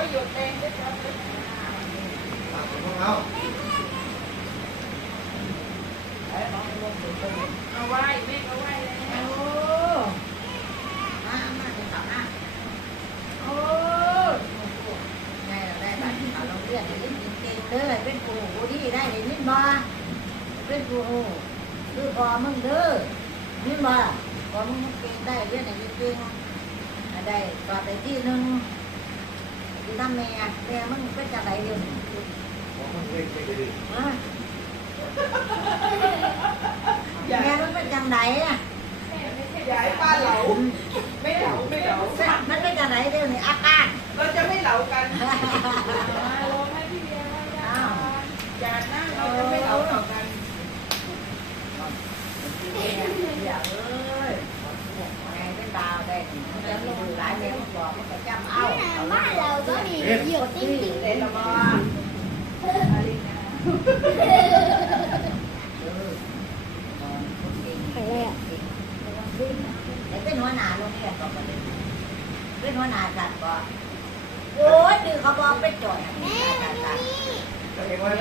เอาไว้แม่เอาไว้เลยโอ้มามาจะต่อมาโอ้แม่แม่บ้านเขาโรงเรียนได้ยินเก่งเด้อเป็นผู้ผู้ดีได้ได้ยินบ่เป็นผู้คือพอมึงเด้อยินบ่พอมึงเก่งได้เรียนได้เก่งๆได้สอบได้ที่หนึ่งที่ทำแม่แม่มึงเป็นจังไดเดี๋ยวนี้ของมันเก่งไดอะอย่าให้ป้าเหลาไม่เหลาไม่เหนเป็นจังไดเดี๋ยวนี้อาการเราจะไม่นลง ให้พี่เบียร์ว่าอย่านั่งเราจะไม่เหลาต่อกันอย่าเอ้ยแม่เป็นดาวได้มันจะลงห เราก็มีหยดจริงเลยละบ่อะไรอะเป็นหัวหน้าโรงเรียนก็เป็นหัวหน้าจัดก็โอ้ยดื้อเขาบอกไปจ่อยแม่